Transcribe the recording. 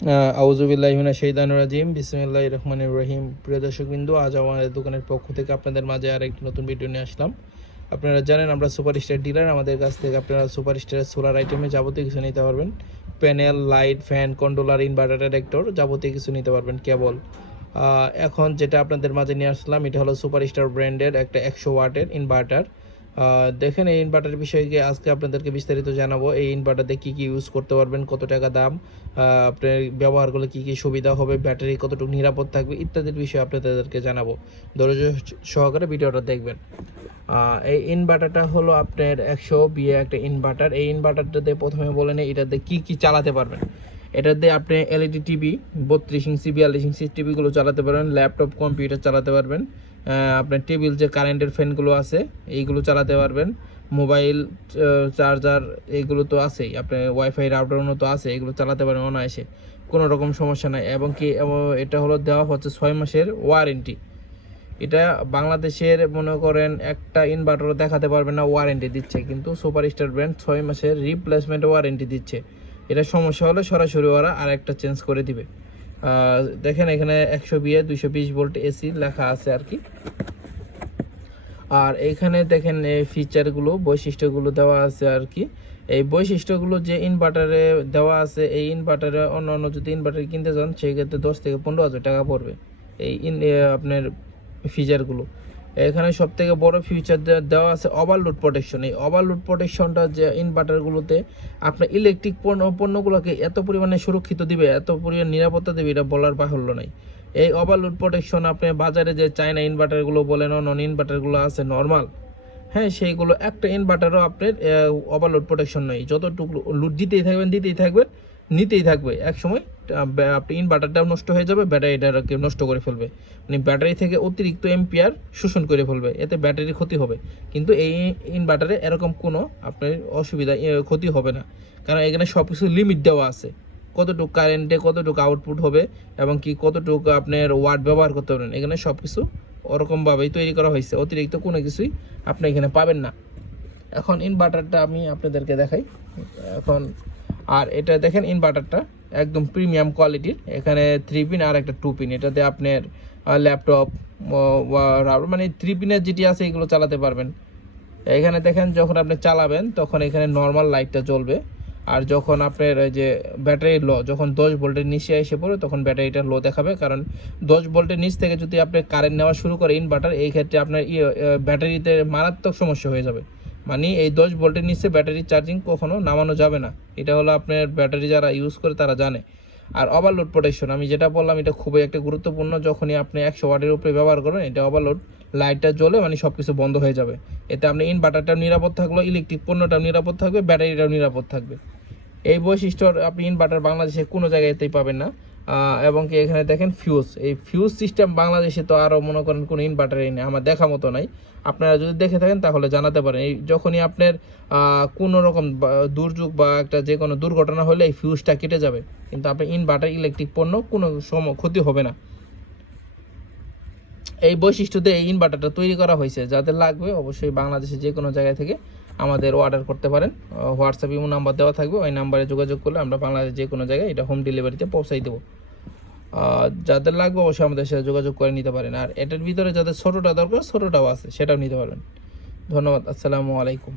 আউযুবিল্লাহি মিনাশ শাইতানির রাজিম বিসমিল্লাহির রহমানির রহিম। প্রিয় দর্শকবৃন্দ, আজ আমাদের দোকানের পক্ষ থেকে আপনাদের মাঝে আরেকটি নতুন ভিডিও নিয়ে আসলাম। আপনারা জানেন আমরা সুপারস্টার ডিলার। আমাদের কাছ থেকে আপনারা সুপারস্টারের সোলার আইটেমে যাবতীয় কিছু নিতে পারবেন। Panel, light, fan, controller, inverter, adapter যাবতীয় কিছু নিতে পারবেন। কেবল এখন যেটা আপনাদের মাঝে নিয়ে আসলাম এটা হলো সুপারস্টার ব্র্যান্ডের একটা 100 ওয়াটের ইনভার্টার। দেখেন এই ইনভার্টারের বিষয়ে আজকে আপনাদেরকে বিস্তারিত জানাবো। এই ইনভার্টারে কী কী ইউজ করতে পারবেন, কত টাকা দাম, আপনার ব্যবহার করলে কী কী সুবিধা হবে, ব্যাটারি কতটুকু নিরাপদ থাকবে ইত্যাদির বিষয়ে আপনাদেরকে জানাবো। ধৈর্য সহকারে ভিডিওটা দেখবেন। এই ইনভার্টারটা হলো আপনার 100 বিয়ে একটা ইনভার্টার। এই ইনভার্টারটাতে প্রথমে বলে নেই এটাতে কী কী চালাতে পারবেন। এটাতে আপনি এলইডি টিভি 32 ইঞ্চি 42 ইঞ্চি টিভিগুলো চালাতে পারবেন, ল্যাপটপ কম্পিউটার চালাতে পারবেন, আপনার টেবিল যে কারেন্টের ফ্যানগুলো আছে এইগুলো চালাতে পারবেন, মোবাইল চার্জার এইগুলো তো আছেই, আপনার ওয়াইফাই রাউটারও তো আছে, এগুলো চালাতে পারেন অনায়াসে, কোনো রকম সমস্যা নাই। এবং কি এটা হলো দেওয়া হচ্ছে 6 মাসের ওয়ারেন্টি। এটা বাংলাদেশের মনে করেন একটা ইনভার্টারও দেখাতে পারবে না ওয়ারেন্টি দিচ্ছে, কিন্তু সুপারস্টার ব্র্যান্ড 6 মাসের রিপ্লেসমেন্ট ওয়ারেন্টি দিচ্ছে। এটা সমস্যা হলে সরাসরি ওরা আরেকটা চেঞ্জ করে দিবে। দেখেন এখানে 100 220 ভোল্ট এসি লেখা আছে আর কি। আর এইখানে দেখেন এই ফিচারগুলো, বৈশিষ্ট্যগুলো দেওয়া আছে আর কি। এই বৈশিষ্ট্যগুলো যে ইনভার্টারে দেওয়া আছে, এই ইনভার্টারে অন্য যদি ইনভার্টার কিনতে চান সেক্ষেত্রে 10 থেকে 15,000 টাকা পড়বে এই আপনার ফিচারগুলো। এখানে সবথেকে বড় ফিচার দেওয়া আছে ওভারলোড প্রোটেকশন। এই ওভারলোড প্রোটেকশনটা যে ইনভার্টারগুলোতে আপনার ইলেকট্রিক পণ্যগুলোকে এত পরিমাণে সুরক্ষিত দিবে, এত পরিমাণ নিরাপত্তা দেবে, এটা বলার বাহুল্য নাই। এই ওভারলোড প্রোটেকশন আপনি বাজারে যে চায়না ইনভার্টারগুলো বলেন, নন ইনভার্টারগুলো আছে নর্মাল, হ্যাঁ সেইগুলো একটা ইনভার্টারও আপনার ওভারলোড প্রোটেকশন নেই। যতটুকু লোড দিতেই থাকবেন নিতেই থাকবে, এক সময় আপনি ইনভার্টারটাও নষ্ট হয়ে যাবে, ব্যাটারিটাকে নষ্ট করে ফেলবে, মানে ব্যাটারি থেকে অতিরিক্ত এম্পিয়ার শোষণ করে ফেলবে, এতে ব্যাটারির ক্ষতি হবে। কিন্তু এই ইনভার্টারে এরকম কোনো আপনার অসুবিধা ক্ষতি হবে না, কারণ এখানে সব কিছু লিমিট দেওয়া আছে, কতটুকু কারেন্টে কতটুকু আউটপুট হবে এবং কি কতটুকু আপনার ওয়াট ব্যবহার করতে পারবেন, এখানে সব কিছু ওরকমভাবেই তৈরি করা হয়েছে, অতিরিক্ত কোনো কিছুই আপনি এখানে পাবেন না। এখন ইনভার্টারটা আমি আপনাদেরকে দেখাই এখন। আর এটা দেখেন ইনভার্টারটা একদম প্রিমিয়াম কোয়ালিটির, এখানে 3 পিন আর একটা 2 পিন, এটাতে আপনার ল্যাপটপ মানে 3 পিনের যেটি আছে এগুলো চালাতে পারবেন। এখানে দেখেন যখন আপনি চালাবেন তখন এখানে নর্মাল লাইটটা জ্বলবে, আর যখন আপনার ওই যে ব্যাটারি লো, যখন 10 ভোল্টের নিচে এসে পড়ে তখন ব্যাটারিটা লো দেখাবে, কারণ 10 ভোল্টের নিচ থেকে যদি আপনি কারেন্ট নেওয়া শুরু করে ইনভার্টার, এই ক্ষেত্রে আপনার ব্যাটারিতে মারাত্মক সমস্যা হয়ে যাবে। মানে এই 10 ভোল্টের নিচে ব্যাটারি চার্জিং কখনো নামানো যাবে না, এটা হলো আপনার ব্যাটারি যারা ইউজ করে তারা জানে। আর ওভারলোড প্রোটেকশন আমি যেটা বললাম এটা খুবই একটা গুরুত্বপূর্ণ, যখনই আপনি 100 ওয়াটের উপরে ব্যবহার করবেন এটা ওভারলোড লাইটটা জ্বলে মানে সব কিছু বন্ধ হয়ে যাবে, এতে আপনি ইনভার্টারটাও নিরাপদ থাকলো, ইলেকট্রিক পণ্যটাও নিরাপদ থাকবে, ব্যাটারিটাও নিরাপদ থাকবে। এই বৈশিষ্ট্য আপনি ইনভার্টার বাংলাদেশে কোনো জায়গাতেই পাবেন না। এবং কি এখানে দেখেন ফিউজ, এই ফিউজ সিস্টেম বাংলাদেশে তো আরও মনে করেন কোনো ইনভার্টারই নেই, আমার দেখা মতো নাই। আপনারা যদি দেখে থাকেন তাহলে জানাতে পারেন। এই যখনই আপনার কোনো রকম দুর্যোগ বা একটা যে কোনো দুর্ঘটনা হলে এই ফিউজটা কেটে যাবে, কিন্তু আপনার ইনভার্টার ইলেকট্রিক পণ্য কোনো ক্ষতি হবে না। এই বৈশিষ্ট্যতে এই ইনভার্টারটা তৈরি করা হয়েছে, যাদের লাগবে অবশ্যই বাংলাদেশে যে কোনো জায়গা থেকে আমাদের অর্ডার করতে পারেন। হোয়াটসঅ্যাপ ইমো নাম্বার দেওয়া থাকবে, ওই নাম্বারে যোগাযোগ করলে আমরা বাংলাদেশ যে কোনো জায়গায় এটা হোম ডেলিভারিতে পৌঁছাই দেবো। যাদের লাগবে অবশ্যই আমাদের সাথে যোগাযোগ করে নিতে পারেন। আর এটার ভিতরে যাদের ছোটোটা দরকার ছোটোটাও আছে, সেটাও নিতে পারবেন। ধন্যবাদ, আসসালামু আলাইকুম।